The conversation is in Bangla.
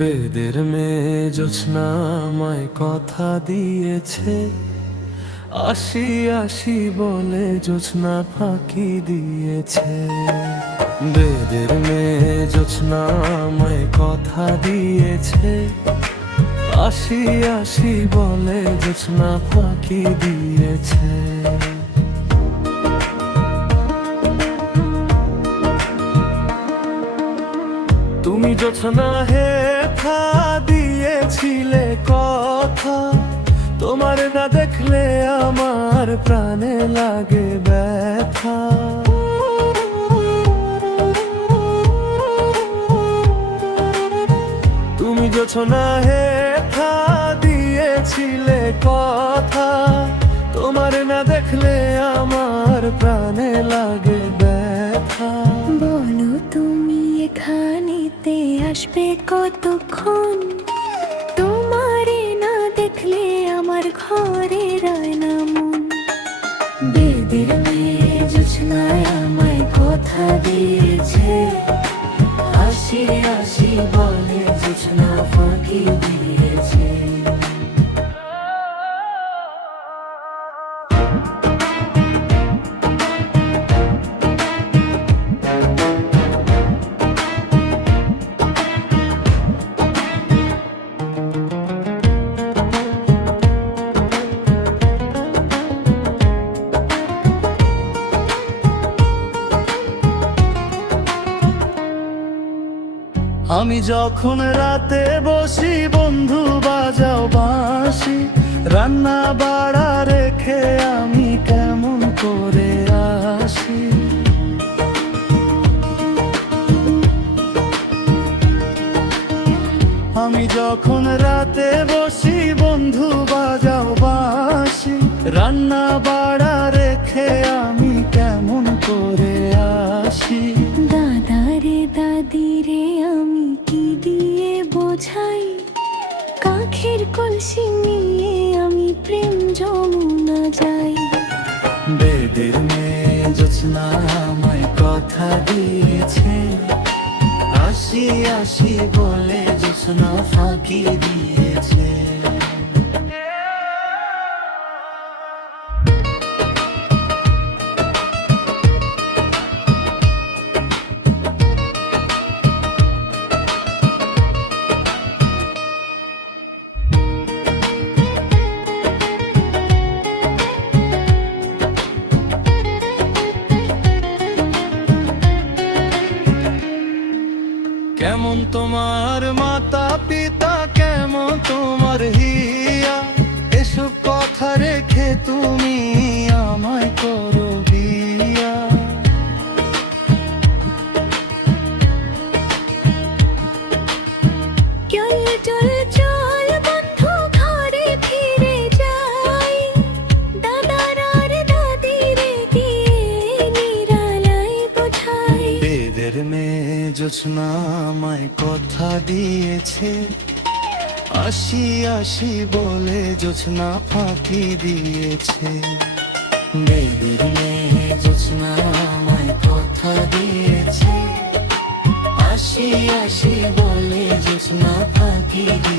বেদের মেয়ে জোছনা আমায় কথা দিয়েছে, আসি আসি বলে জোছনা ফাঁকি দিয়েছে। বেদের মেয়ে জোছনা আমায় কথা দিয়েছে, আসি আসি বলে জোছনা ফাঁকি দিয়েছে। তুমি জোছনা হেথা দিয়েছিলে কথা, তোমার না দেখলে আমার প্রাণে লাগে ব্যথা। তুমি জোছনা হেথা দিয়েছিলে কথা, তোমার না দেখলে আমার প্রাণে লাগে ব্যথা। বলো তুমি এখানেতে আসবে কতক্ষণ? তোমারে না দেখলে আমার ঘরে রয় না মন। বেদের মেয়ে জোছনায় আমায় কথা দিয়েছে, আসি আসি বলে জোছনা ফাঁকি দিয়েছে। আমি যখন রাতে বসি বন্ধু বাজাও বাঁশি, রান্না বাড়া রেখে আমি কেমন করে আসি। আমি যখন রাতে বসি বন্ধু বাজাও বাঁশি, রান্না বাড়া রেখে আমি কেমন করে আসি। দাদা রে দাদি রে আমি কি দিয়ে বোঝাই, কাখের কলসি নিয়ে আমি প্রেম যমুনা যাই। বেদের মেয়ে জোছনা আমায় কথা দিয়েছে, আসি আসি বলে জোছনা ফাঁকি দিয়েছে। কেমন তোমার মাতা পিতা, কেমন তোমার হিয়া, এসব কথা রেখে তুমি আমায় করো বিয়া। চল চল চল বন্ধু ঘরে ফিরে যাই, দাদার আর দাদির গিয়ে নিরালাই বোঝাই। বেদের মেয়ে জোছনা আমায় কথা দিয়েছে, আসি আসি বলে জোছনা ফাঁকি দিয়েছে। বেদের মেয়ে জোছনা আমায় কথা দিয়েছে, আসি আসি বলে জোছনা ফাঁকি দিয়েছে।